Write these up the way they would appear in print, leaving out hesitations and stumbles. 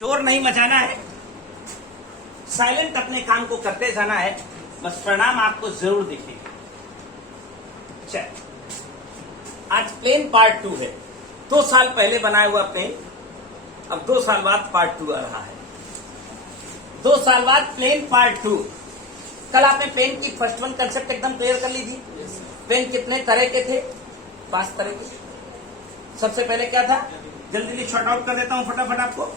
शोर नहीं मचाना है, साइलेंट अपने काम को करते जाना है, बस परिणाम आपको जरूर दिखेगा। चल, आज प्लेन पार्ट 2 है। 2 साल पहले बनाया हुआ प्लेन, अब 2 साल बाद पार्ट 2 आ रहा है। 2 साल बाद प्लेन पार्ट 2। कल आपने प्लेन की फर्स्ट वन कंसेप्ट एकदम क्लियर कर ली थी। प्लेन कितने तरह के थे? 5 तरह के। सबसे पहले क्या था? जल्दी शॉर्ट आउट कर देता हूं फटाफट आपको।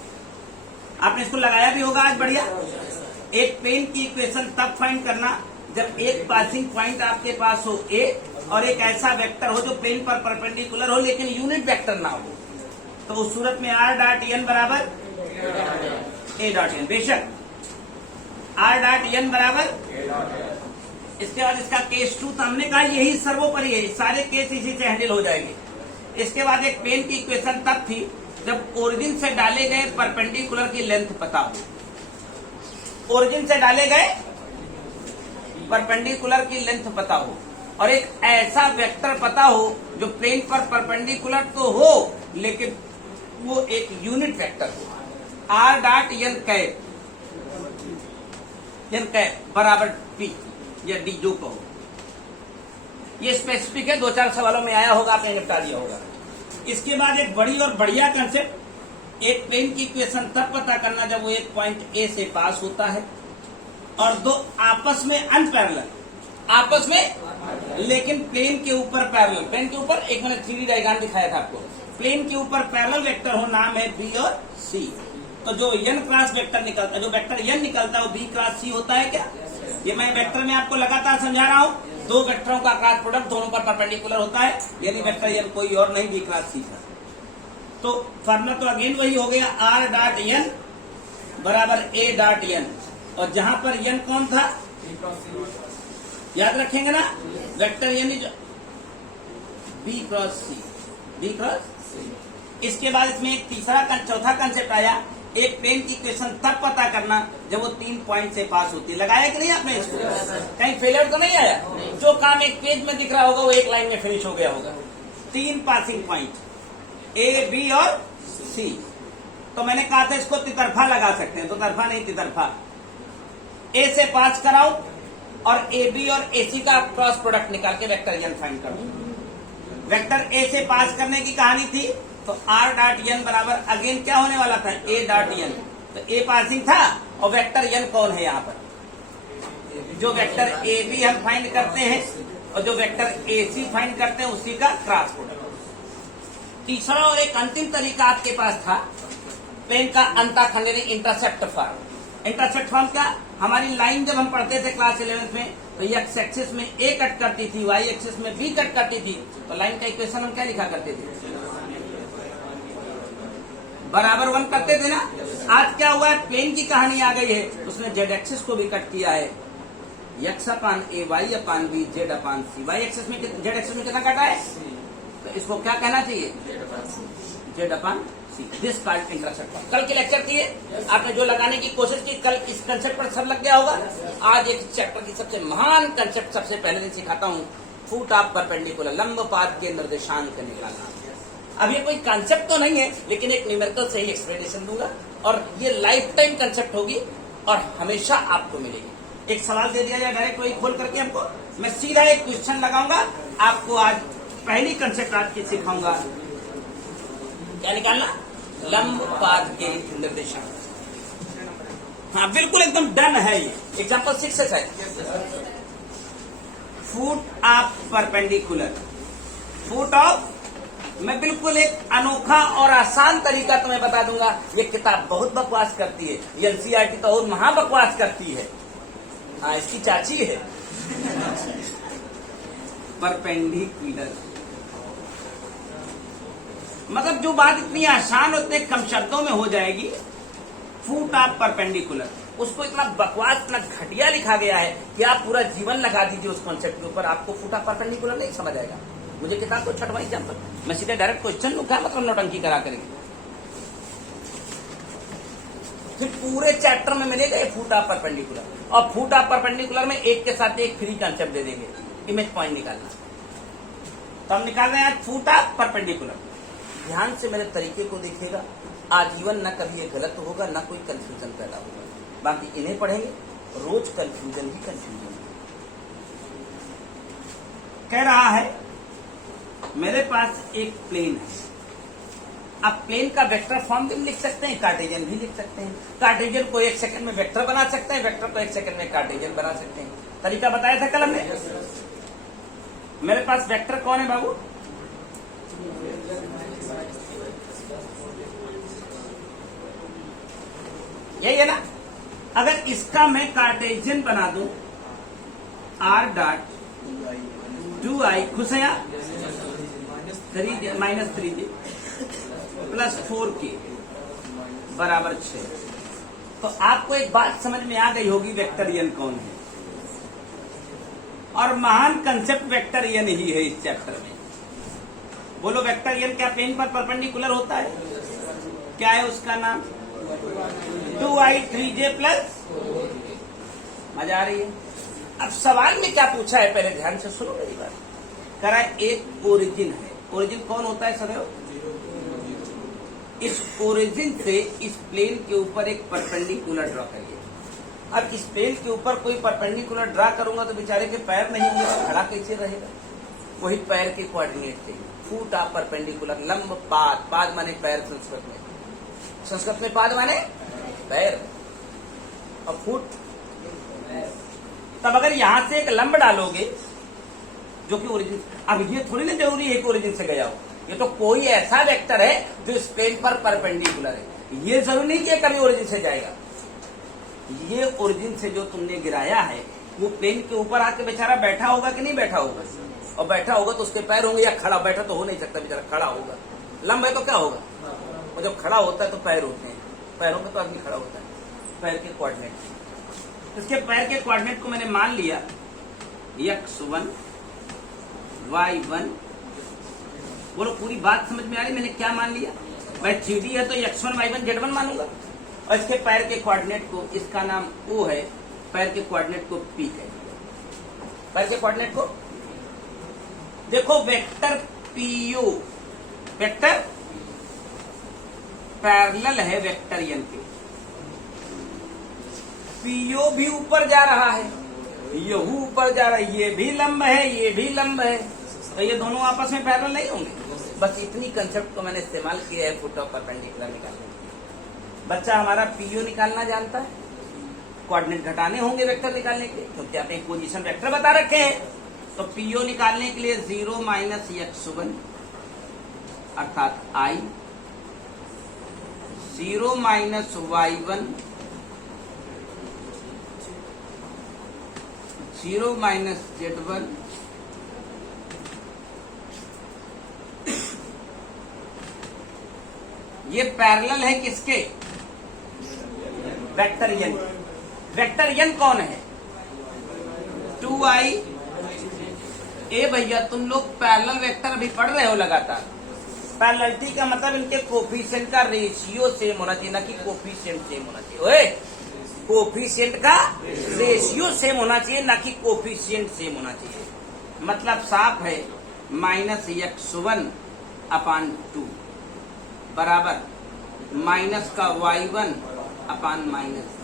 आपने इसको लगाया भी होगा आज, बढ़िया। एक प्लेन की इक्वेशन तब फाइंड करना जब एक पासिंग पॉइंट आपके पास हो ए और एक ऐसा वेक्टर हो जो प्लेन पर परपेंडिकुलर हो लेकिन यूनिट वेक्टर ना हो। तो उस सूरत में r डॉट n बराबर a डॉट n। बेशक r डॉट n बराबर। इसके बाद इसका केस 2 तो हमने कहा यही सर्वोपरि है, सारे केस इसी से हैंडल हो जाएंगे। इसके बाद एक प्लेन की इक्वेशन तब थी जब ओरिजिन से डाले गए परपेंडिकुलर की लेंथ पता हो। ओरिजिन से डाले गए परपेंडिकुलर की लेंथ पता हो और एक ऐसा वेक्टर पता हो जो प्लेन पर परपेंडिकुलर तो हो लेकिन वो एक यूनिट वेक्टर हो। r डॉट n कैप बराबर p या d जो कहो। ये स्पेसिफिक है, 2-4 सवालों में आया होगा, आपने निपटा दिया होगा। इसके बाद एक बड़ी और बढ़िया कंसेप्ट, एक प्लेन की इक्वेशन तब पता करना जब वो एक पॉइंट ए से पास होता है और दो आपस में अनपैरेलल, आपस में लेकिन प्लेन के ऊपर पैरेलल। प्लेन के ऊपर एक मैंने 3D डायग्राम दिखाया था आपको। प्लेन के ऊपर पैरेलल वेक्टर हो, नाम है बी और सी। तो जो n क्रॉस वेक्टर निकलता है, जो वेक्टर n निकलता है वो बी क्रॉस सी होता है क्या? ये मैं वेक्टर में आपको लगातार समझा रहा हूँ। 2 वेक्टरों का क्रॉस प्रोडक्ट दोनों पर परपेंडिकुलर होता है, यानी वेक्टर n कोई और नहीं, बी क्रॉस सी था। तो फॉर्मूला तो अगेन वही हो गया, r डॉट n बराबर a डॉट n। और जहां पर n कौन था याद रखेंगे ना, वेक्टर n बी क्रॉस सी, बी क्रॉस सी। इसके बाद इसमें एक चौथा कंसेप्ट आया, एक प्लेन की इक्वेशन तब पता करना जब वो 3 पॉइंट से पास होती है। लगाया कि नहीं आपने इसको? कहीं फेलियर तो नहीं आया? जो काम एक पेज में दिख रहा होगा वो एक लाइन में फिनिश हो गया होगा। 3 पासिंग पॉइंट ए बी और सी। तो मैंने कहा था इसको तितरफा लगा सकते हैं, तो तरफा नहीं तितरफा। ए से पास कराओ और ए बी और ए सी का क्रॉस प्रोडक्ट निकाल के वेक्टर n फाइंड करो। वेक्टर ए से पास करने की कहानी थी, तो r डॉट n बराबर अगेन क्या होने वाला था, a डॉट n। तो a पासिंग था और वेक्टर n कौन है यहाँ पर? जो वेक्टर a b हम फाइंड करते हैं और जो वेक्टर a c फाइंड करते हैं उसी का क्रॉस प्रोडक्ट। तीसरा और एक अंतिम तरीका आपके पास था प्लेन का अंतःखंड यानी इंटरसेप्ट फॉर्म। इंटरसेप्ट फॉर्म क्या? हमारी लाइन जब हम पढ़ते थे क्लास 11 में तो x एक्सिस में a कट करती थी, y एक्सिस में b कट करती थी। तो लाइन का इक्वेशन हम क्या लिखा करते थे? बराबर 1 करते थे ना। आज क्या हुआ है, प्लेन की कहानी आ गई है, उसने जेड एक्सिस को भी कट किया है, x upon a Y upon B Z upon C. Y axis में जेड एक्सिस में कितना कटा है? तो इसको क्या कहना चाहिए? Z upon C. This called intercept. कल के लेक्चर किए आपने, जो लगाने की कोशिश की, कल इस कंसेप्ट पर सब लग गया होगा। आज एक चैप्टर की सबसे महान कंसेप्ट सबसे पहले दिन सिखाता हूँ, फुट ऑफ परपेंडिकुलर, लंब पाद के निर्देशांक निकालना। अब ये कोई कंसेप्ट तो नहीं है लेकिन एक न्यूमेरिकल से ही एक्सप्लेनेशन दूंगा और ये लाइफ टाइम कंसेप्ट होगी और हमेशा आपको मिलेगी। एक सवाल दे दिया जाए डायरेक्ट वही खोल करके हमको, मैं सीधा एक क्वेश्चन लगाऊंगा आपको। आज पहली कंसेप्ट आज की सिखाऊंगा, क्या निकालना? लंब पाद के निर्देशांक। हाँ बिल्कुल एकदम डन है ये। एग्जाम्पल 6 से है, foot of perpendicular. Foot of, मैं बिल्कुल एक अनोखा और आसान तरीका तुम्हें बता दूंगा। ये किताब बहुत बकवास करती है, ये एनसीईआरटी तो और महा बकवास करती है। हाँ इसकी चाची है। परपेंडिकुलर मतलब जो बात इतनी आसान उतने कम शब्दों में हो जाएगी। फुट ऑफ परपेंडिकुलर, उसको इतना बकवास इतना घटिया लिखा गया है कि आप पूरा जीवन लगा दीजिए उस कॉन्सेप्ट के ऊपर, आपको फुट ऑफ परपेंडिकुलर नहीं समझ आएगा। मुझे किताब को छठवाई एग्जाम्पल, मैं सीधे डायरेक्ट क्वेश्चन लूँ, क्या मतलब नौटंकी करा करेंगे? फिर पूरे चैप्टर में मिलेगा ये फुट ऑफ परपेंडिकुलर, और फुट ऑफ परपेंडिकुलर में एक के साथ एक फ्री कंसेप्ट दे देंगे, इमेज पॉइंट निकालना। तो हम निकाल रहे हैं आज फुट ऑफ परपेंडिकुलर। ध्यान से मेरे तरीके को देखिएगा, आजीवन न कभी ये गलत होगा, न कोई कंफ्यूजन पैदा होगा। बाकी इन्हें पढ़ेंगे, रोज कंफ्यूजन ही कंफ्यूजन। कह रहा है मेरे पास एक प्लेन है। अब प्लेन का वेक्टर फॉर्म भी लिख सकते हैं, कार्टेशियन भी लिख सकते हैं। कार्टेशियन को 1 सेकंड में वेक्टर बना सकते हैं, वेक्टर को 1 सेकंड में कार्टेशियन बना सकते हैं। तरीका बताया था कल हमने। मेरे पास वेक्टर कौन है बाबू? यही है ना। अगर इसका मैं कार्टेशियन बना दूं, r डॉट 2i खुश है यहाँ, 3j minus 3j plus 4k बराबर 6। तो आपको एक बात समझ में आ गई होगी, वेक्टरियन कौन है। और महान कंसेप्ट वेक्टरियन ही है इस चैप्टर में। बोलो वेक्टरियन क्या प्लेन पर परपेंडिकुलर होता है? क्या है उसका नाम? 2i 3j plus. मजा आ रही है? अब सवाल में क्या पूछा है, पहले ध्यान से सुनो मेरी बात। कह रहा है एक ओरिजिन है। ओरिजिन कौन होता है सदैव? इस ओरिजिन से इस प्लेन के ऊपर एक परपेंडिकुलर ड्रॉ करिए। अब इस प्लेन के ऊपर कोई परपेंडिकुलर ड्रॉ करूंगा तो बेचारे के पैर नहीं होंगे, तो खड़ा कैसे रहेगा? वही पैर के कोऑर्डिनेट थे, फूट ऑफ परपेंडिकुलर, लंब पाद। पाद माने पैर संस्कृत में, संस्कृत में पाद माने पैर और फुट। तब अगर यहां से एक लंब डालोगे जो कि ओरिजिन, अब ये थोड़ी ना जरूरी है कि ओरिजिन से गया हो, ये तो कोई ऐसा वेक्टर है जो इस प्लेन पर परपेंडिकुलर है। ये जरूरी नहीं कि कभी ओरिजिन से जाएगा। ये ओरिजिन से जो तुमने गिराया है वो प्लेन के ऊपर आके बेचारा बैठा होगा कि नहीं बैठा होगा? और बैठा होगा तो उसके पैर होंगे, या खड़ा? बैठा तो हो नहीं सकता बेचारा, खड़ा होगा। लंब है तो क्या होगा? और जब खड़ा होता है तो पैर होते हैं, पैरों में तो आदमी खड़ा होता है। पैर के कोऑर्डिनेट, इसके पैर के कोऑर्डिनेट को मैंने मान लिया x1 y1। बोलो पूरी बात समझ में आ रही? मैंने क्या मान लिया? भाई 3D है तो x1 y1 z1 मानूंगा, और इसके पैर के कोऑर्डिनेट को, इसका नाम O है, पैर के कोऑर्डिनेट को P है। पैर के कोऑर्डिनेट को देखो, वेक्टर PO, वेक्टर पैरेलल है वेक्टरियन के। PO भी ऊपर जा रहा है, यहू ऊपर जा रहा है, ये भी लंब है, ये भी लंब है, तो ये दोनों आपस में पैरेलल नहीं होंगे। बस इतनी कंसेप्ट को मैंने इस्तेमाल किया है फुट ऑफ परपेंडिकुलर निकालने के लिए। बच्चा हमारा PO निकालना जानता है, कोऑर्डिनेट घटाने होंगे वेक्टर निकालने के लिए, क्योंकि आपने एक पोजीशन वेक्टर बता रखे हैं। तो PO निकालने के लिए 0 माइनस x1 अर्थात I, 0 minus y1, 0 minus z1, ये पैरेलल है किसके? वेक्टरियन। वेक्टरियन कौन है? 2i। ए भैया तुम लोग पैरेलल वेक्टर अभी पढ़ रहे हो लगातार। पैरेललिटी का मतलब इनके कोफिशिएंट का रेशियो सेम होना चाहिए, ना कि कोफिशिएंट सेम होना चाहिए। ओए, कोफिशिएंट का रेशियो सेम होना चाहिए, ना कि कोफिशिएंट सेम होना चाहिए। मतलब साफ है, माइनस x1 अपान 2 बराबर माइनस का y1 अपान माइनस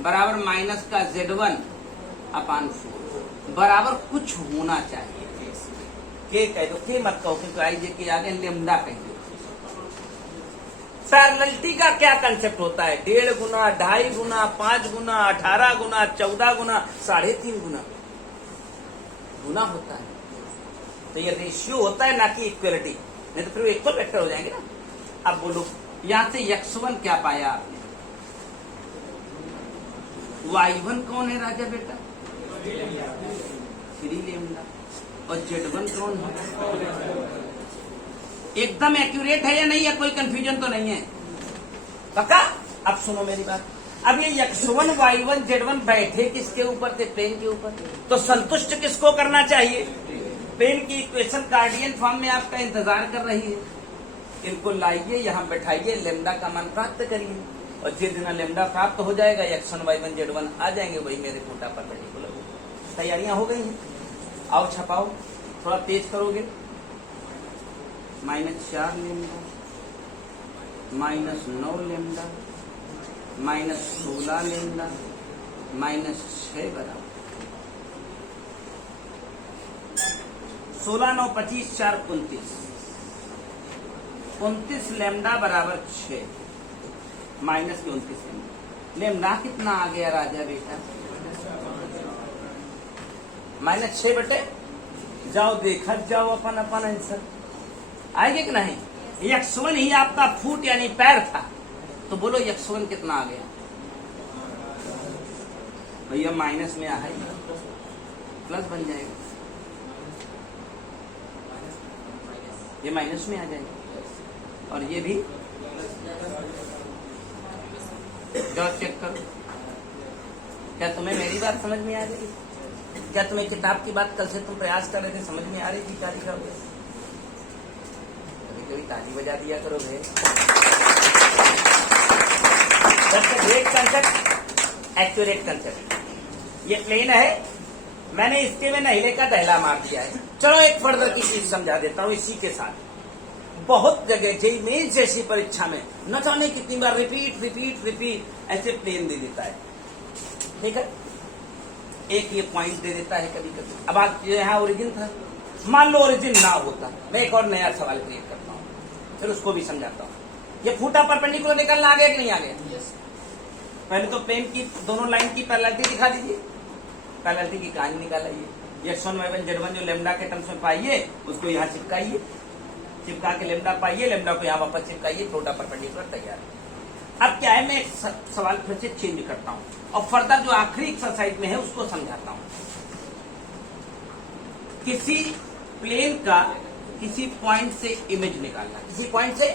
बराबर माइनस का z1 अपान 4 बराबर कुछ होना चाहिए। के कह दो, के मत कहो, क्योंकि आई जे के आगे लेमडा कह दो। पैरेललिटी का क्या कंसेप्ट होता है? 1.5 गुना, 2.5 गुना, 5 गुना, 18 गुना, 14 गुना, 3.5 गुना गुना होता है। तो ये रेशियो होता है, ना कि इक्वलिटी, नहीं तो फिर इक्वल वेक्टर हो जाएंगे ना। अब बोलो यहां से x1 क्या पाया आपने? y1 कौन है राजा बेटा? 3 लेमडा। और z1 कौन है? एकदम एक्यूरेट है या नहीं है? कोई कंफ्यूजन तो नहीं है? पक्का? अब सुनो मेरी बात। अब ये x1 y1 z1 बैठे किसके ऊपर थे? प्लेन के ऊपर। तो संतुष्ट किसको करना चाहिए? प्लेन की इक्वेशन कार्डियन फॉर्म में आपका इंतजार कर रही है। इनको लाइए, यहाँ बैठाइए, लेमडा का मान प्राप्त करिए, और जिस दिन लेमडा प्राप्त हो जाएगा x1 y1 z1 आ जाएंगे, वही मेरे कोटा परपेंडिकुलर। तैयारियां हो गई हैं? आओ छपाओ, थोड़ा तेज करोगे। -4 लेमडा -9 लेमडा -16 लेमडा -6 बराबर 16 9 25 4 29 29 लेमडा बराबर 6 माइनस 29 लेमडा कितना आ गया राजा बेटा? -6 बटे, जाओ देखा जाओ अपन अपन आंसर आएगा कि नहीं? x1 ही आपका फुट यानी पैर था, तो बोलो x1 कितना आ गया भैया? माइनस में आ है, प्लस बन जाएगा, ये माइनस में आ जाएगा और ये भी। जाओ चेक करो, क्या तुम्हें मेरी बात समझ में आ रही? क्या तुम्हें किताब की बात कल से तुम प्रयास कर रहे थे समझ में आ रही थी? क्या लिखा हुआ? कभी कभी ताली बजा दिया करो भाई। Great concept, accurate concept. ये प्लेन है, मैंने इसके में नहीले का दहला मार दिया है। चलो एक फर्दर की चीज समझा देता हूँ इसी के साथ। बहुत जगह जेईई मेंस जैसी परीक्षा में न जाने कितनी बार रिपीट रिपीट रिपीट ऐसे प्लेन दे देता है, ठीक है? एक ये पॉइंट दे देता है कभी कभी। अब आप यहाँ ओरिजिन था, मान लो ओरिजिन ना होता, मैं एक और नया सवाल क्रिएट करता हूँ, फिर उसको भी समझाता हूँ। ये फूटा परपेंडिकुलर निकलना आ गया कि नहीं आ गया? पहले तो प्लेन की दोनों लाइन की पैरेललिटी दिखा दीजिए, पैरेललिटी की कहानी निकालिए। x1 y1 z1 जो लेमडा के टर्म्स में पाइए उसको यहाँ चिपकाइए, चिपका के लेमडा पाइए, लेमडा को यहाँ वापस चिपकाइए, छोटा परपेंडिकुलर तैयार। अब क्या है, मैं एक सवाल फिर से चेंज करता हूँ और फर्दर जो आखिरी एक्सरसाइज में है उसको समझाता हूँ। किसी प्लेन का किसी पॉइंट से इमेज निकालना, किसी पॉइंट से,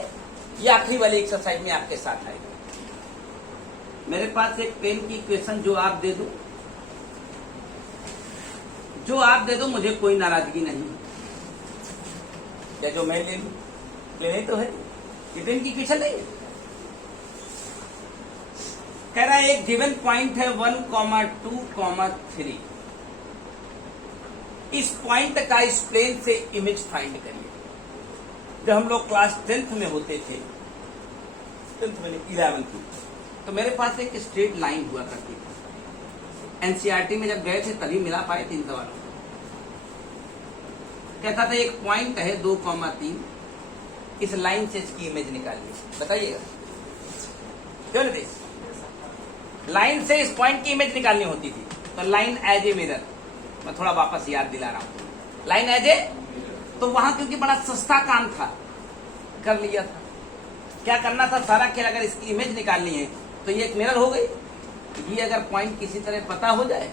ये आखिरी वाली एक्सरसाइज में आपके साथ आएगा। मेरे पास एक प्लेन की इक्वेशन जो आप दे दो, मुझे कोई नाराजगी नहीं, या जो मैं ले लूं, प्लेन तो है, ये प्लेन की इक्वेशन नहीं है। कह रहा है एक गिवन पॉइंट है 1, 2, 3। इस पॉइंट का इस प्लेन से इमेज फाइंड करिए। जब हम लोग क्लास 10th में होते थे, 10th में 11th में, तो मेरे पास एक स्ट्रेट लाइन हुआ करती थी। एनसीईआरटी में जब गए थे तभी मिला पाए 3 सवालों। कहता था एक पॉइंट है 2, 3, इस लाइन से इसकी इमेज निकालिए। बताइएगा क्यों नहीं? लाइन से इस पॉइंट की इमेज निकालनी होती थी, तो लाइन एज ए मिरर, मैं थोड़ा वापस याद दिला रहा हूं, लाइन एज ए, तो वहां क्योंकि बड़ा सस्ता काम था, कर लिया था। क्या करना था, सारा खेल, अगर इसकी इमेज निकालनी है तो ये एक मिरर हो गई। ये अगर पॉइंट किसी तरह पता हो जाए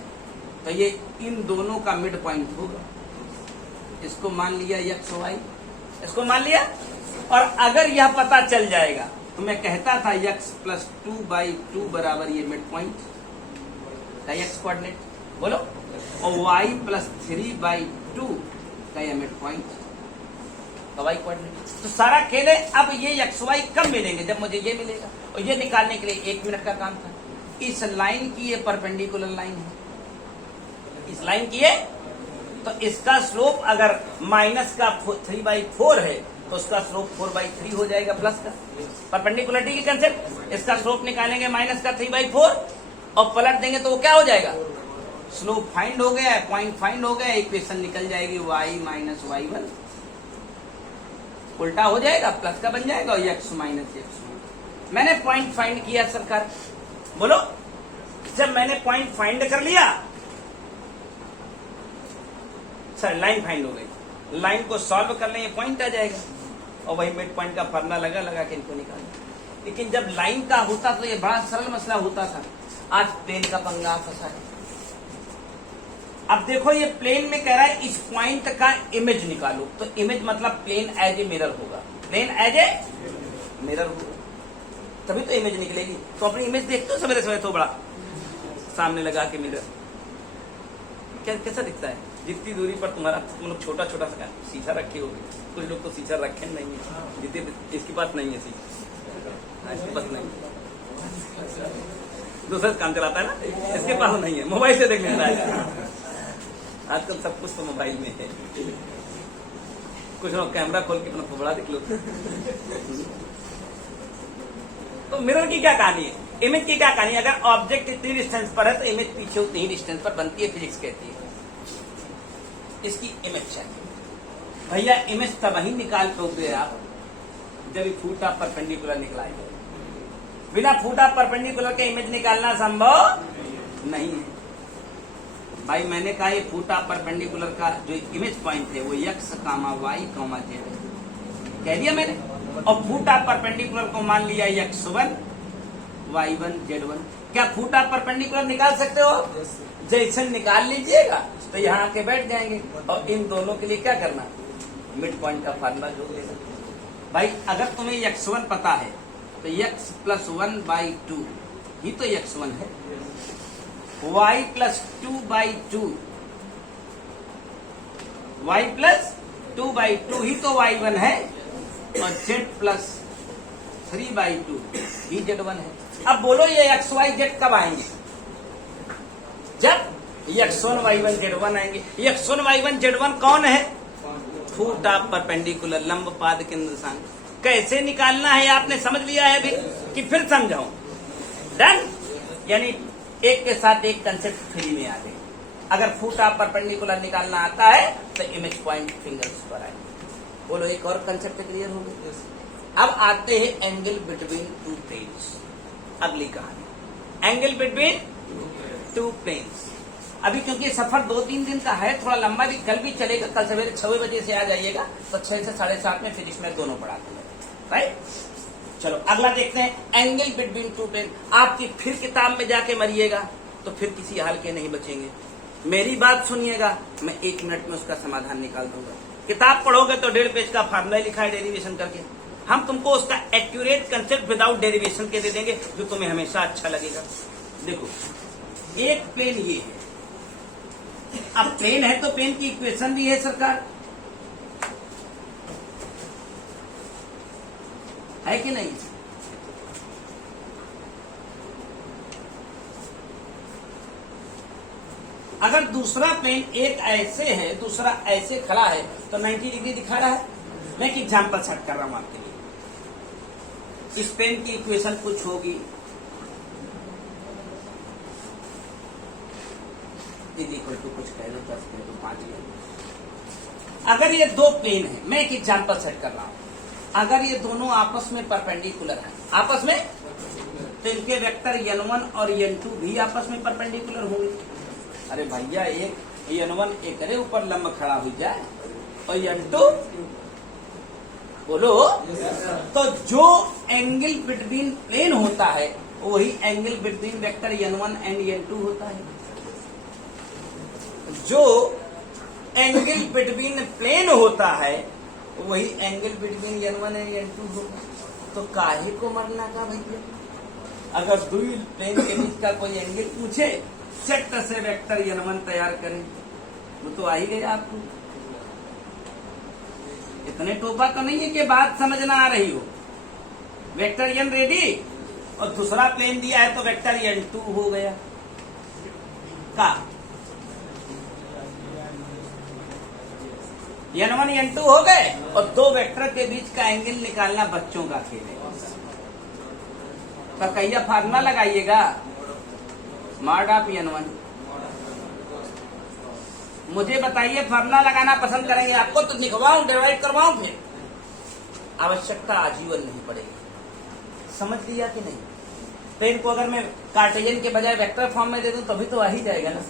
तो ये इन दोनों का मिड पॉइंट होगा। इसको मान लिया x y, इसको मान लिया, और अगर यह पता चल जाएगा तो मैं कहता था x + 2/2 बराबर ये मिड पॉइंट का x कोऑर्डिनेट, बोलो, और y + 3/2 का ये मिड पॉइंट का y कोऑर्डिनेट। तो सारा खेल है। अब ये x y कब मिलेंगे? जब मुझे ये मिलेगा, और ये निकालने के लिए 1 मिनट का काम था। इस लाइन की ये परपेंडिकुलर लाइन है, इस लाइन की है, तो इसका स्लोप अगर माइनस का 3/4 है तो उसका स्लोप 4/3 हो जाएगा, प्लस का। परपेंडिकुलरिटी की कंसेप्ट, इसका स्लोप निकालेंगे माइनस का 3/4 और पलट देंगे तो वो क्या हो जाएगा? स्लोप फाइंड हो गया, पॉइंट फाइंड हो गया, इक्वेशन निकल जाएगी y - y1, उल्टा हो जाएगा, प्लस का बन जाएगा, और x - x। मैंने पॉइंट फाइंड किया सरकार, बोलो। जब मैंने पॉइंट फाइंड कर लिया, सर लाइन फाइंड हो गई, लाइन को सॉल्व कर लें, ये पॉइंट आ जाएगा, और वही मिड पॉइंट का फॉर्मूला लगा के इनको निकाल। लेकिन जब लाइन का होता तो ये बड़ा सरल मसला होता था। आज प्लेन का पंगा फंसा है। अब देखो, ये प्लेन में कह रहा है इस पॉइंट का इमेज निकालो, तो इमेज मतलब प्लेन एज ए मिरर होगा, प्लेन एज ए मिरर होगा, तभी तो इमेज निकलेगी। तो अपनी इमेज देखते हो सवेरे सवेरे, तो बड़ा सामने लगा के मिरर कैसा दिखता है? जितनी दूरी पर तुम्हारा, तुम लोग छोटा छोटा सा शीशा रखे होगे, कुछ लोग तो शीशा रखे नहीं है, जितने इसके पास नहीं है शीशा, इसके पास नहीं है, दूसरा काम चलाता है ना, इसके पास नहीं है, मोबाइल से देख लेता है। आजकल सब कुछ तो मोबाइल में है। कुछ लोग कैमरा खोल के अपना फोबड़ा दिख लो। तो मिरर की क्या कहानी है, इमेज की क्या कहानी है? अगर ऑब्जेक्ट इतनी डिस्टेंस पर है तो इमेज पीछे उतनी ही डिस्टेंस पर बनती है, फिजिक्स कहती है। इसकी इमेज चाहिए भैया। इमेज तब ही निकाल पाओगे आप जब ये फूट ऑफ परपेंडिकुलर निकलाएंगे। बिना फूट ऑफ परपेंडिकुलर के इमेज निकालना संभव नहीं है भाई। मैंने कहा ये फूट ऑफ परपेंडिकुलर का जो इमेज पॉइंट है वो x, y, z कह दिया मैंने, और फूट ऑफ परपेंडिकुलर को मान लिया x1, y1, z1। क्या फूट ऑफ परपेंडिकुलर निकाल सकते हो? जैसे निकाल लीजिएगा तो यहाँ आके बैठ जाएंगे, और इन दोनों के लिए क्या करना, मिड पॉइंट का फार्मूला जोड़ देना भाई। अगर तुम्हें x1 पता है तो x + 1/2 ही तो x1 है, y + 2/2, y + 2/2 ही तो y1 है, और z + 3/2 ही z1 है। अब बोलो ये x, y, z कब आएंगे? जब x1, y1, z1 आएंगे। x1, y1, z1 कौन है? फूट ऑफ परपेंडिकुलर, लंब पाद केंद्र सांग। कैसे निकालना है आपने समझ लिया है अभी कि फिर समझाऊं? डन। यानी एक के साथ एक कंसेप्ट फ्री में आ गए। अगर फूट ऑफ परपेंडिकुलर निकालना आता है तो इमेज पॉइंट फिंगर्स पर आए। बोलो एक और कंसेप्ट क्लियर हो गया। अब आते हैं एंगल बिटवीन टू प्लेन्स। अगली कहानी एंगल बिटवीन टू प्लेन्स। अभी क्योंकि सफर 2-3 दिन का है, थोड़ा लंबा भी, कल भी चलेगा। कल सवेरे 6 बजे से आ जाइएगा तो 6 से 7:30 में फिजिक्स में दोनों पढ़ाते हैं, राइट। चलो अगला देखते हैं एंगल बिटवीन टू प्लेन। आपकी फिर किताब में जाके मरिएगा तो फिर किसी हाल के नहीं बचेंगे। मेरी बात सुनिएगा, मैं 1 मिनट में उसका समाधान निकाल दूंगा। किताब पढ़ोगे तो 1.5 पेज का फार्मूला लिखा है डेरिवेशन करके। हम तुमको उसका एक्यूरेट कंसेप्ट विदाउट डेरिवेशन के दे देंगे जो तुम्हें हमेशा अच्छा लगेगा। देखो एक प्लेन ये है, अब प्लेन है तो प्लेन की इक्वेशन भी है सरकार, है कि नहीं? अगर दूसरा प्लेन एक ऐसे है, दूसरा ऐसे खड़ा है तो 90 डिग्री दिखा रहा है। मैं एक एग्जाम्पल सेट कर रहा हूं आपके लिए। इस प्लेन की इक्वेशन कुछ होगी, इक्वल टू कुछ कह दो, 10 कह दो, 5 कह दो। अगर ये दो प्लेन है, मैं एक एग्जाम्पल सेट कर रहा हूं, अगर ये दोनों आपस में परपेंडिकुलर हैं, आपस में, तो इनके वेक्टर n1 और n2 भी आपस में परपेंडिकुलर होंगे। अरे भैया एक n1 एक अरे ऊपर लंब खड़ा हो जाए और n2 बोलो, तो जो एंगल बिटवीन प्लेन होता है वही angle between vector n1 and n2 होता है। जो एंगल बिटवीन प्लेन होता है वही angle between n1 and n2 होगा। तो काहे को मरना का भैया? अगर दो प्लेन के बीच का कोई एंगल पूछे, सेट से वेक्टर n1 तैयार करें, वो तो आ ही गया आपको। इतने टोपा तो नहीं है कि बात समझना आ रही हो। वेक्टर n रेडी और दूसरा प्लेन दिया है तो वेक्टर n2 हो गया का n1 n2 हो गए, और दो वेक्टर के बीच का एंगल निकालना बच्चों का खेल है। तो कहिए फार्मूला लगाइएगा, मॉड ऑफ n1। मुझे बताइए फार्मूला लगाना पसंद करेंगे आपको तो लिखवाऊं, डिवाइड करवाऊं, फिर आवश्यकता आजीवन नहीं पड़ेगी। समझ लिया कि नहीं? प्लेन को अगर मैं कार्टेशियन के बजाय वेक्टर फॉर्म में दे दूं तभी तो आ ही जाएगा ना।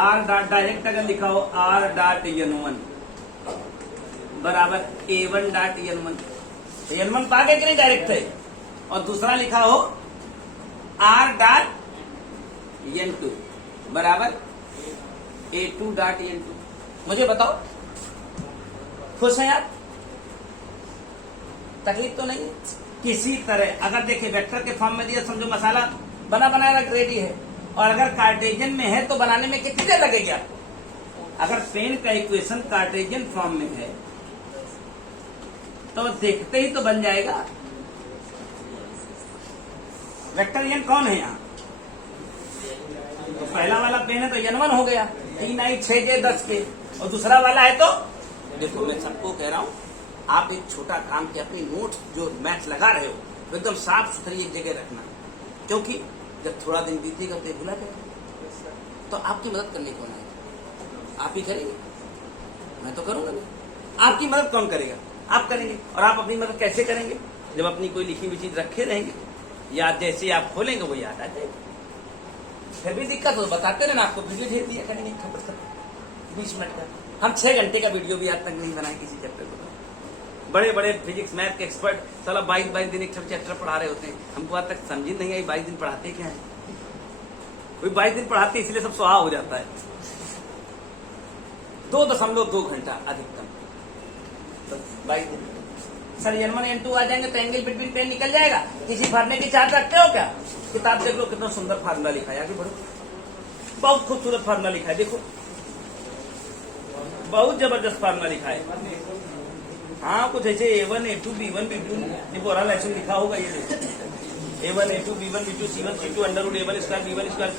आर डॉट डायरेक्ट अगर लिखा हो आर डॉट n1 बराबर a1 डॉट n1, तो n1 पा गए कि नहीं डायरेक्ट है, और दूसरा लिखा हो r डॉट n2 बराबर a2 डॉट n2। मुझे बताओ खुश हैं आप? तकलीफ तो नहीं? किसी तरह अगर देखे वेक्टर के फॉर्म में दिया, समझो मसाला बना बनाया रेडी है, और अगर कार्टेशियन में है तो बनाने में कितनी देर लगेगी आपको? अगर प्लेन का इक्वेशन कार्टेशियन फॉर्म में है तो देखते ही तो बन जाएगा। वेक्टर n कौन है यहाँ? तो पहला वाला प्लेन है तो n1 हो गया, 3 आई 6 के 10 के, और दूसरा वाला है तो देखो मैं सबको कह रहा हूं, आप एक छोटा काम के अपनी नोट्स जो मैथ लगा रहे हो तो एकदम साफ सुथरी एक जगह रखना, क्योंकि जब थोड़ा दिन बीतेगा तो भुला जाएगा। तो आपकी मदद करने कौन आएगा? आप ही करेंगे, मैं तो करूंगा नहीं। आपकी मदद कौन करेगा? आप करेंगे। और आप अपनी मदद कैसे करेंगे? जब अपनी कोई लिखी हुई चीज रखे रहेंगे, याद जैसे आप खोलेंगे वो याद आ जाएगी। फिर भी दिक्कत हो बताते ना, आपको वीडियो भेज दिया करेंगे 20 मिनट का। हम 6 घंटे का वीडियो भी आज तक नहीं बनाए किसी चैप्टर को। बड़े बड़े फिजिक्स मैथ के एक्सपर्ट साला 22 दिन एक चैप्टर पढ़ा रहे होते हैं। हमको आज तक समझ नहीं आई 22 दिन पढ़ाते क्या है। कोई 22 दिन पढ़ाते इसलिए सब सुहा हो जाता है। 2.2 घंटा अधिकतम, 22 दिन। सर N1 N2 आ जाएंगे तो एंगल बिटवीन प्लेन निकल जाएगा। किसी फार्मूले की चार्ट रखते हो क्या? किताब देख लो, कितना सुंदर फार्मूला लिखा है। आगे बढ़ो, बहुत खूबसूरत फार्मूला लिखा है। देखो, बहुत जबरदस्त फार्मूला लिखा है। हाँ, कुछ ऐसे A1 A2 B1 B2 ये बोरल ऐसे लिखा होगा। ये A1 A2 B1 B2 C1 C2 under A1 square B1 square C।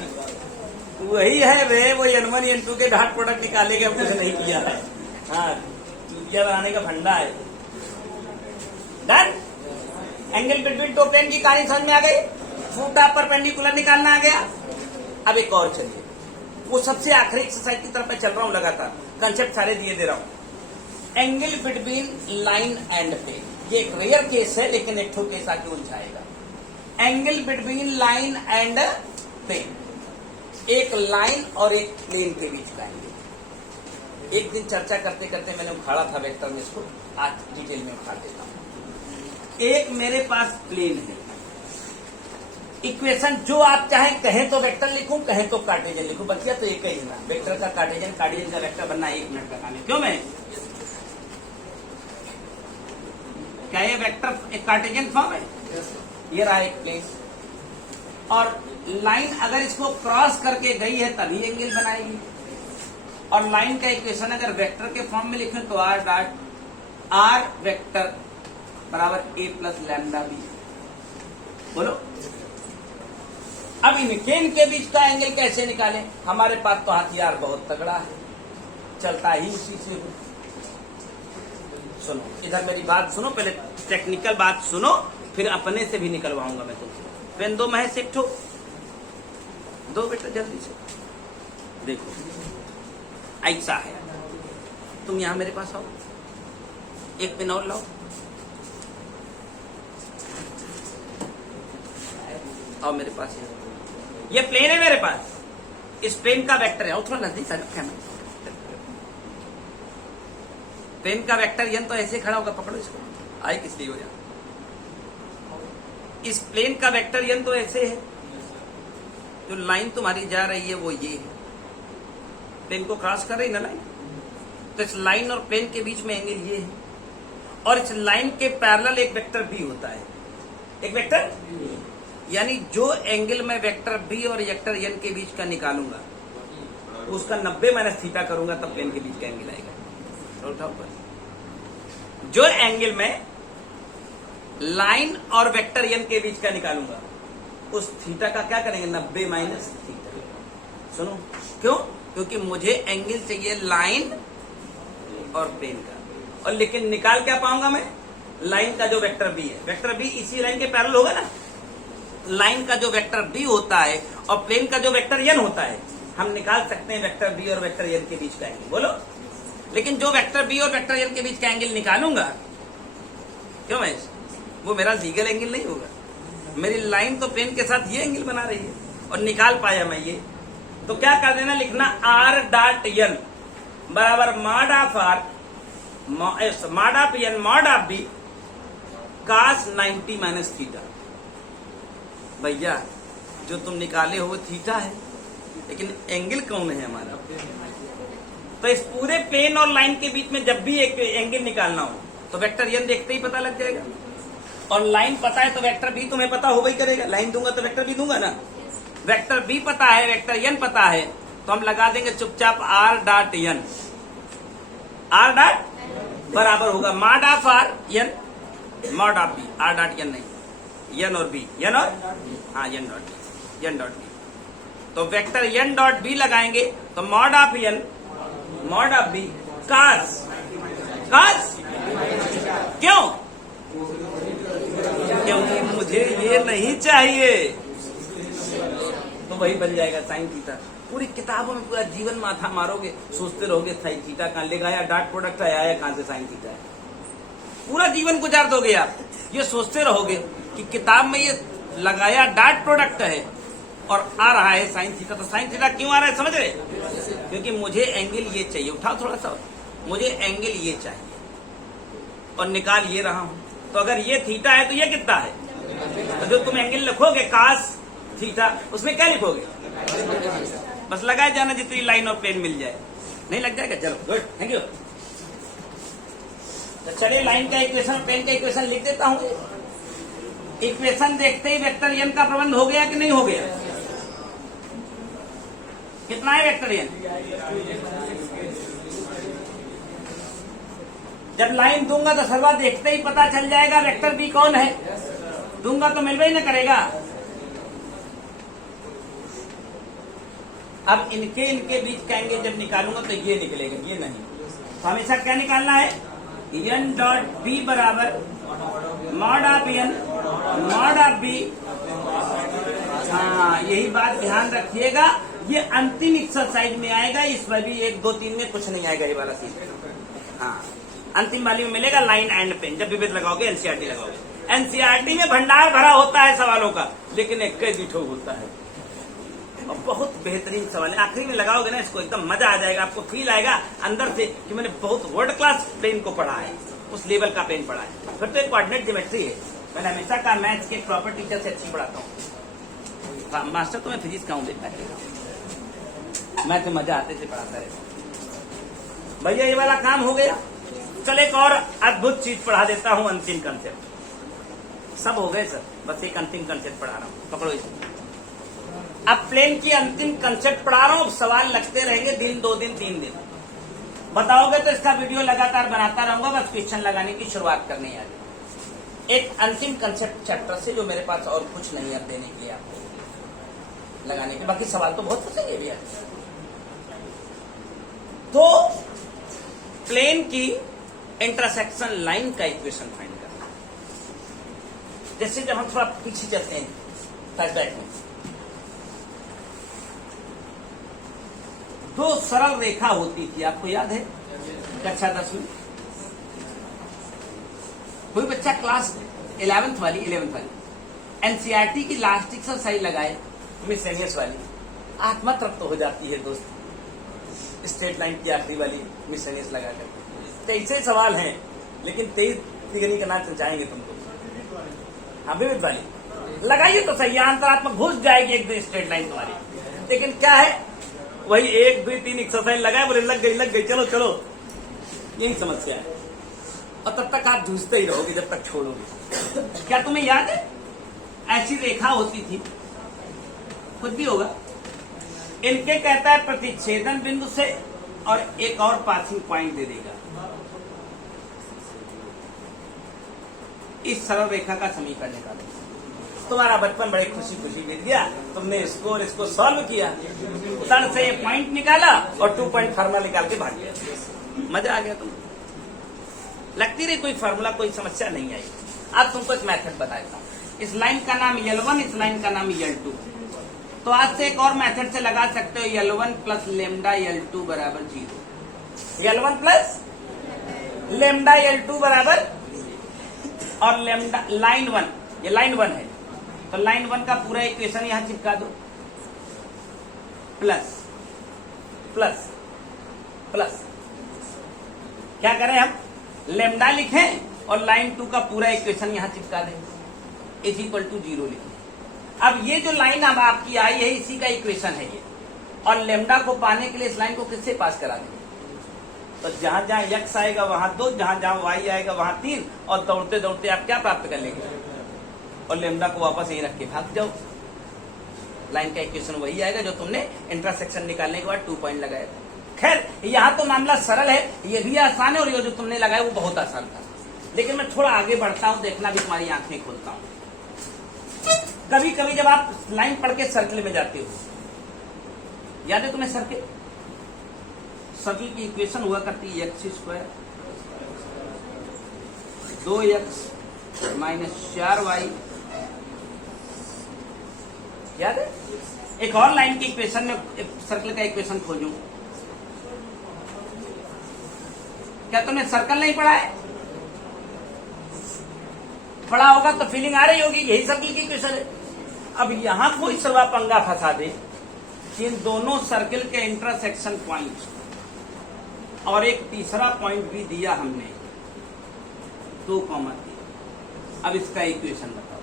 वही है वे, वो N1 N2 के डॉट प्रोडक्ट निकाले के हम कुछ नहीं किया है। हाँ, चूतिया बनाने का फंडा है। Done. Angle between two plane की कहानी समझ में आ गई। फूट ऑफ परपेंडिकुलर निकालना आ गया। अब एक और चलिए, वो सबसे आखिरी एक्सरसाइज की तरफ मैं चल रहा हूं लगातार, कंसेप्ट सारे दिए दे रहा हूं। Angle between line and plane, ये एक रेयर केस है लेकिन एक ठो केस आके उलझाएगा। Angle between line and plane, एक लाइन और एक प्लेन के बीच का एंगल। एक दिन चर्चा करते करते मैंने उखाड़ा था वेक्टर में, इसको आज डिटेल में उखाड़ देता हूं। एक मेरे पास प्लेन है, इक्वेशन जो आप चाहें, कहें तो वेक्टर लिखूं, कहें तो कार्टेशियन लिखूं, बच्चा तो एक ही है ना, वेक्टर का कार्टेशियन, कार्टेशियन का वेक्टर बनना 1 मिनट का काम है। क्यों? मैं क्या ये वेक्टर एक कार्टेशियन फॉर्म है? ये रहा एक प्लेन, और लाइन अगर इसको क्रॉस करके गई है तभी एंगल बनाएगी। और लाइन का इक्वेशन अगर वेक्टर के फॉर्म में लिखें तो r डॉट r वेक्टर बराबर a प्लस लैम्डा बी। बोलो, अब इनके के बीच का एंगल कैसे निकालें? हमारे पास तो हथियार बहुत तगड़ा है, चलता ही उसी से हो। सुनो, इधर मेरी बात सुनो, पहले टेक्निकल बात सुनो, फिर अपने से भी निकलवाऊंगा मैं तुमसे। पेन दो महेश, एक ठो दो बेटा जल्दी से। देखो ऐसा है, तुम यहां मेरे पास आओ, एक पेन और लाओ, आओ मेरे पास। ये प्लेन है मेरे पास, इस प्लेन का वेक्टर है, थोड़ा नजदीक रखा है। प्लेन का वेक्टर यन तो ऐसे खड़ा होगा, पकड़ो इसको, आई किस लिए हो जाए। इस प्लेन का वेक्टर यन तो ऐसे है, जो लाइन तुम्हारी जा रही है वो ये है, प्लेन को क्रॉस कर रही ना लाइन, तो इस लाइन और प्लेन के बीच में एंगल ये है। और इस लाइन के पैरेलल एक वेक्टर बी होता है, एक वेक्टर, यानी जो एंगल मैं वेक्टर बी और वेक्टर एन के बीच का निकालूंगा उसका 90 माइनस थीटा करूंगा तब प्लेन के बीच का एंगल आएगा। जो एंगल मैं लाइन और वेक्टर एन के बीच का निकालूंगा उस थीटा का क्या करेंगे? 90 माइनस थीटा। सुनो, क्यों? क्योंकि मुझे एंगल चाहिए लाइन और प्लेन का, और लेकिन निकाल क्या पाऊंगा मैं? लाइन का जो वेक्टर बी है, वेक्टर बी इसी लाइन के पैरेलल होगा ना। लाइन का जो वेक्टर बी होता है और प्लेन का जो वेक्टर एन होता है, हम निकाल सकते हैं वेक्टर बी और वेक्टर एन के बीच का एंगल। बोलो, लेकिन जो वेक्टर बी और वेक्टर एन के बीच का एंगल निकालूंगा, क्यों मैं, वो मेरा लीगल एंगल नहीं होगा। मेरी लाइन तो प्लेन के साथ ये एंगल बना रही है, और निकाल पाया मैं ये, तो क्या कर देना, लिखना आर डॉट एन बराबर mod of R mod of N mod of B cos 90 minus theta. भैया जो तुम निकाले हो वो थीटा है, लेकिन एंगल कौन है हमारा? तो इस पूरे प्लेन और लाइन के बीच में जब भी एक एंगल निकालना हो तो वेक्टर एन देखते ही पता लग जाएगा, और लाइन पता है तो वेक्टर बी तुम्हें पता होगा ही करेगा। लाइन दूंगा तो वेक्टर बी दूंगा ना। वेक्टर बी पता है, वेक्टर एन पता है, तो हम लगा देंगे चुपचाप R dot N. R dot बराबर होगा mod of R N mod of B, R dot N नहीं, एन और बी, एन और हाँ N dot B, N dot B. तो वेक्टर एन डॉट बी लगाएंगे तो mod of N mod of B cos cos. क्यों? क्योंकि ये नहीं चाहिए, तो वही बन जाएगा साइन थीटा। पूरी किताबों में पूरा जीवन माथा मारोगे, सोचते रहोगे साइन थीटा कहाँ लगाया, डॉट प्रोडक्ट आया कहाँ से साइन थीटा है, पूरा जीवन गुजार दोगे आप ये सोचते रहोगे कि किताब में ये लगाया डॉट प्रोडक्ट है और आ रहा है साइन थीटा। तो साइन थीटा क्यों आ रहा है समझ रहे? क्योंकि मुझे एंगल ये चाहिए, उठाओ थोड़ा सा, मुझे एंगल ये चाहिए और निकाल ये रहा हूं। तो अगर ये थीटा है तो ये कितना है? तो जो तुम एंगल लिखोगे कास थीटा, उसमें क्या लिखोगे? बस लगाए जाना जितनी लाइन और प्लेन मिल जाए। नहीं लग जाएगा? चलो गुड, थैंक यू। तो चलिए लाइन का इक्वेशन और प्लेन का इक्वेशन लिख देता हूं। इक्वेशन देखते ही वेक्टर एन का प्रबंध हो गया कि नहीं हो गया? कितना है वेक्टर एन? जब लाइन दूंगा तो सर्वा देखते ही पता चल जाएगा वेक्टर बी कौन है। दूंगा तो मिलवे ही ना करेगा। अब इनके बीच का एंगल जब निकालूंगा तो ये निकलेगा, ये नहीं। तो हमेशा क्या निकालना है? एन डॉट बी बराबर mod of N mod of B. हाँ, यही बात ध्यान रखिएगा। ये अंतिम एक्सरसाइज में आएगा, इसमें भी 1, 2, 3 में कुछ नहीं आएगा ये वाला चीज। हाँ, अंतिम वाली में मिलेगा लाइन एंड पेन। जब विविध लगाओगे, एनसीईआरटी लगाओगे। एनसीईआरटी में भंडार भरा होता है सवालों का, लेकिन एक दिठो होता है और बहुत बेहतरीन सवाल है। आखिरी में लगाओगे ना इसको, एकदम मजा आ जाएगा, आपको फील आएगा अंदर से कि मैंने बहुत वर्ल्ड क्लास पेन को पढ़ा है, उस लेवल का पेन पढ़ा है। फिर तो एक कोऑर्डिनेट ज्योमेट्री है। मैंने हमेशा कहा मैथ्स के प्रॉपर टीचर से अच्छी पढ़ाता हूँ। मास्टर तो मैं फिजिक्स का हूँ, मैं तो मजा आते से पढ़ाता रहता। भैया ये वाला काम हो गया। चल एक और अद्भुत चीज पढ़ा देता हूँ, अंतिम कंसेप्ट। सब हो गए सर, बस एक अंतिम कंसेप्ट पढ़ा रहा हूँ, पकड़ो इसे। अब प्लेन की अंतिम कंसेप्ट पढ़ा रहा हूँ। सवाल लगते रहेंगे दिन, 2 दिन, 3 दिन। बताओगे तो इसका वीडियो लगातार बनाता रहूंगा, बस क्वेश्चन लगाने की शुरुआत करनी है। एक अंतिम कंसेप्ट चैप्टर से, जो मेरे पास और कुछ नहीं है देने के लिए आपको लगाने के। बाकी सवाल तो बहुत पूछेंगे भैया। तो प्लेन की इंटरसेक्शन लाइन का इक्वेशन फाइंड करना। जैसे जब हम थोड़ा पीछे चलते हैं फ्लैशबैक में, 2 सरल रेखा होती थी, आपको याद है? कक्षा 10 में कोई बच्चा क्लास 11th वाली एनसीईआरटी की लास्ट एक्सरसाइज लगाए, मिस एमएस वाली, आत्मा तृप्त हो जाती है दोस्त। स्ट्रेट लाइन की आखिरी वाली मिस एमएस लगा कर 23 सवाल हैं, लेकिन 23 तिगनी का नाच नचाएंगे तुमको। हाँ, विविध वाली लगाइए तो सही, अंतरात्मा घुस जाएगी एकदम स्ट्रेट लाइन तुम्हारी। लेकिन क्या है, वही 1, 2, 3 एक्सरसाइज लगाए, बोले लग गई, चलो चलो, यही समस्या है। और तब तक आप जूझते ही रहोगे जब तक छोड़ोगे। क्या तुम्हें याद है ऐसी रेखा होती थी? कुछ भी होगा, इनके कहता है प्रतिच्छेदन बिंदु से और एक और पासिंग पॉइंट दे देगा। इस सरल रेखा का समीकरण निकालो। तुम्हारा बचपन बड़े खुशी खुशी बीत गया, तुमने इसको और इसको सॉल्व किया, तड़ से ये पॉइंट निकाला और 2 पॉइंट फार्मूला निकाल के भाग गया। मजा आ गया तुम। लगती रही कोई फार्मूला, कोई समस्या नहीं आई। आज तुमको एक मेथड बताता हूँ। इस लाइन का नाम L1, इस लाइन का नाम L2। तो आज से एक और मेथड से लगा सकते हो, L1 प्लस लेमडा L2 बराबर 0। L1 प्लस लेमडा L2 बराबर, और लेमडा लाइन 1, ये लाइन 1 है तो लाइन 1 का पूरा इक्वेशन यहां चिपका दो। प्लस प्लस प्लस, क्या करें हम? लेमडा लिखें और लाइन 2 का पूरा इक्वेशन यहां चिपका दें, इज इक्वल टू 0 लिखें। अब ये जो लाइन अब आपकी आई है, इसी का इक्वेशन है ये। और लेमडा को पाने के लिए इस लाइन को किससे पास करा देंगे? तो जहां जहां x आएगा वहां 2, जहां जहां y आएगा वहां 3, और दौड़ते दौड़ते आप क्या प्राप्त कर लेंगे? और लेमडा को वापस यहीं रख के भाग जाओ। लाइन का इक्वेशन वही आएगा जो तुमने इंटरसेक्शन निकालने के बाद 2 पॉइंट लगाया था। खैर, यहाँ तो मामला सरल है, ये भी आसान है, और ये जो तुमने लगाया वो बहुत आसान था। लेकिन मैं थोड़ा आगे बढ़ता हूँ, देखना भी तुम्हारी आंखें खोलता हूँ। कभी कभी जब आप लाइन पढ़ के सर्कल में जाते हो, याद है तुम्हें सर्कल? सर्कल की इक्वेशन हुआ करती है x² 2x - 4y याद है? एक और लाइन की इक्वेशन में एक सर्कल का इक्वेशन खोजूं। क्या तुमने सर्कल नहीं पढ़ा है? पढ़ा होगा तो फीलिंग आ रही होगी, यही सर्कल की इक्वेशन है। अब यहां कोई सवा पंगा फंसा दे कि इन दोनों सर्कल के इंटरसेक्शन पॉइंट और एक तीसरा पॉइंट भी दिया हमने 2,3। अब इसका इक्वेशन बताओ।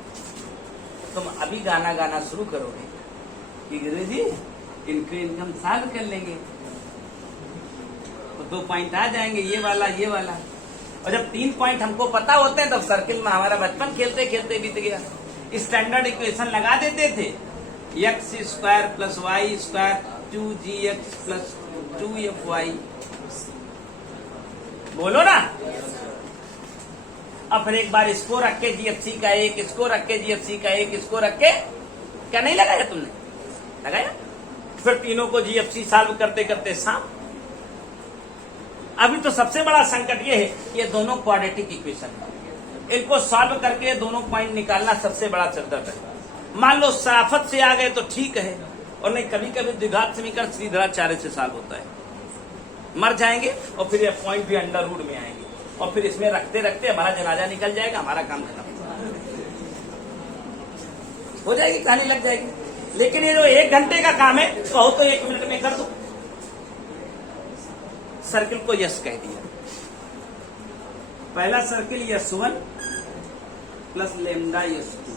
तुम अभी गाना गाना शुरू करोगे कि गुरुजी इनको इनकम सॉल्व कर लेंगे तो 2 पॉइंट आ जाएंगे, ये वाला ये वाला। और जब 3 पॉइंट हमको पता होते हैं तब सर्किल में हमारा बचपन खेलते खेलते बीत गया। स्टैंडर्ड इक्वेशन लगा देते थे, x² + y² 2gx + 2fy। बोलो ना। अब फिर एक बार इसको रख के GFC का एक, इसको रख के GFC का एक, इसको रख के, क्या नहीं लगाया तुमने? लगाया। फिर तीनों को GFC सॉल्व करते करते शाम। अभी तो सबसे बड़ा संकट ये है कि ये दोनों क्वाड्रेटिक इक्वेशन है, इनको सॉल्व करके दोनों पॉइंट निकालना सबसे बड़ा चद्दर है। मान लो सराफत से आ गए तो ठीक है, और नहीं कभी कभी द्विघात समीकरण सीधाचार्य से सॉल्व होता है। मर जाएंगे और फिर ये पॉइंट भी अंडर रूट में आएंगे, और फिर इसमें रखते रखते हमारा जनाजा निकल जाएगा, हमारा काम खत्म हो जाएगी, कहानी लग जाएगी। लेकिन ये जो 1 घंटे का काम है, कहो तो 1 मिनट में कर दो। सर्किल को यस कह दिया। पहला circle S1 + lambda S2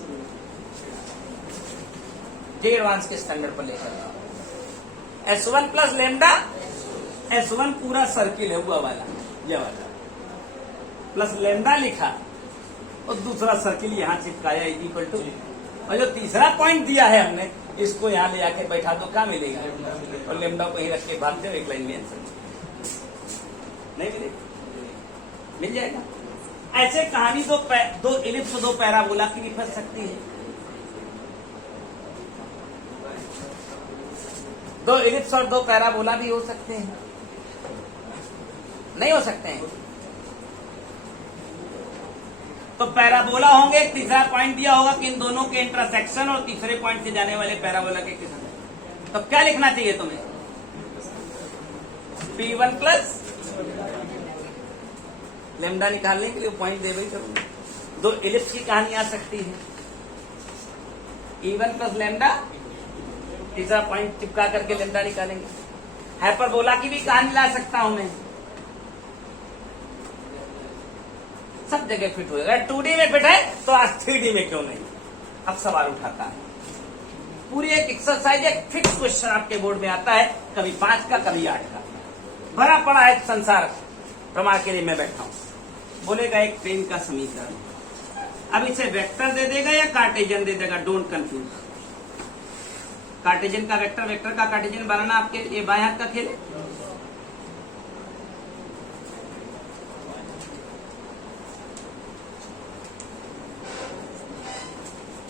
advance के स्टैंडर्ड पर लेकर S1 + लेमडा S1 पूरा सर्किल है, हुआ वाला ये वाला, प्लस लेमडा लिखा और दूसरा सर्किल यहां चिपकाया इक्वल टू। और जो तीसरा पॉइंट दिया है हमने, इसको यहां ले आके बैठा दो, क्या मिलेगा? और लेमडा को यहीं रख के भाग जाओ, एक लाइन में आंसर नहीं मिलेगा, मिल जाएगा। ऐसे कहानी दो इलिप्स 2 पैराबोला की भी फंस सकती है। 2 इलिप्स और 2 पैराबोला भी हो सकते हैं, नहीं हो सकते हैं? तो पैराबोला होंगे, तीसरा पॉइंट दिया होगा कि इन दोनों के इंटरसेक्शन और तीसरे पॉइंट से जाने वाले पैराबोला के किस्म। तो क्या लिखना चाहिए तुम्हें? P1 + लेमडा निकालने के लिए पॉइंट दे भाई करूंगा। 2 इलिप्स की कहानी आ सकती है। E1 + लेमडा, तीसरा पॉइंट चिपका करके लेमडा निकालेंगे। हाइपरबोला की भी कहानी ला सकता हूं मैं, सब जगह फिट होगा। 2D में फिट है तो आज 3D में क्यों नहीं? अब सवाल उठाता है। पूरी एक एक्सरसाइज, एक फिक्स क्वेश्चन आपके बोर्ड में आता है, कभी 5 का कभी 8 का, भरा पड़ा है संसार। प्रमाण के लिए मैं बैठा हूं। बोलेगा एक प्लेन का समीकरण, अब इसे वेक्टर दे देगा या कार्टेशियन दे देगा? Don't confuse. कार्टेशियन का वेक्टर, वेक्टर का कार्टेशियन बनाना आपके ये बाएं हाथ का खेल है।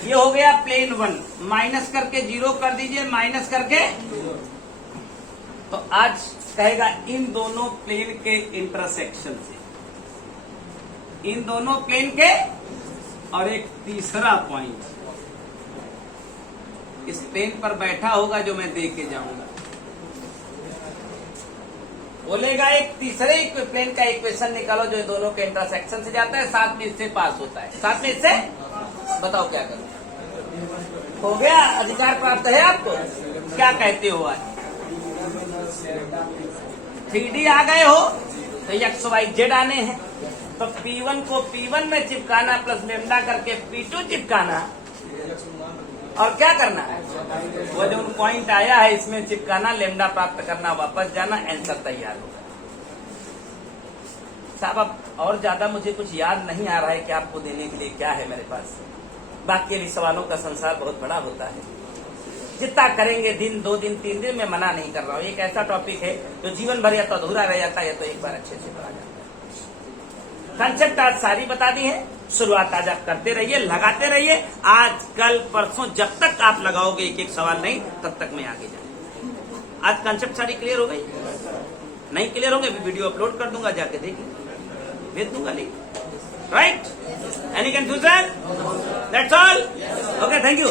ये हो गया प्लेन 1, माइनस करके 0 कर दीजिए, माइनस करके। तो आज कहेगा इन दोनों प्लेन के इंटरसेक्शन से, इन दोनों प्लेन के, और एक तीसरा पॉइंट इस प्लेन पर बैठा होगा जो मैं दे के जाऊंगा। बोलेगा एक तीसरे प्लेन का इक्वेशन निकालो जो दोनों के इंटरसेक्शन से जाता है, साथ में इससे पास होता है, साथ में इससे। बताओ क्या करो? हो गया, अधिकार प्राप्त है आपको। क्या कहते हो? आज 3D आ गए हो तो XYZ आने हैं, तो P1 को P1 में चिपकाना प्लस लेमडा करके P2 चिपकाना, और क्या करना है? वो जो पॉइंट आया है इसमें चिपकाना, लेमडा प्राप्त करना, वापस जाना, आंसर तैयार होगा। साहब अब और ज्यादा मुझे कुछ याद नहीं आ रहा है कि आपको देने के लिए क्या है मेरे पास। बाकी भी सवालों का संसार बहुत बड़ा होता है, जितना करेंगे दिन 2 दिन 3 दिन, मैं मना नहीं कर रहा हूँ। एक ऐसा टॉपिक है जो जीवन भर या तो अधूरा रह जाता है या तो एक बार अच्छे से पढ़ा जाता है। कंसेप्ट आज सारी बता दी है, शुरुआत आज आप करते रहिए, लगाते रहिए। आज कल परसों जब तक आप लगाओगे एक एक सवाल नहीं, तब तक मैं आगे जाऊंगा। आज कंसेप्ट सारी क्लियर हो गई? नहीं क्लियर होंगे वीडियो अपलोड कर दूंगा, जाके देखिए, भेज दूंगा link. Right? Any confusion? That's all. Okay, thank you.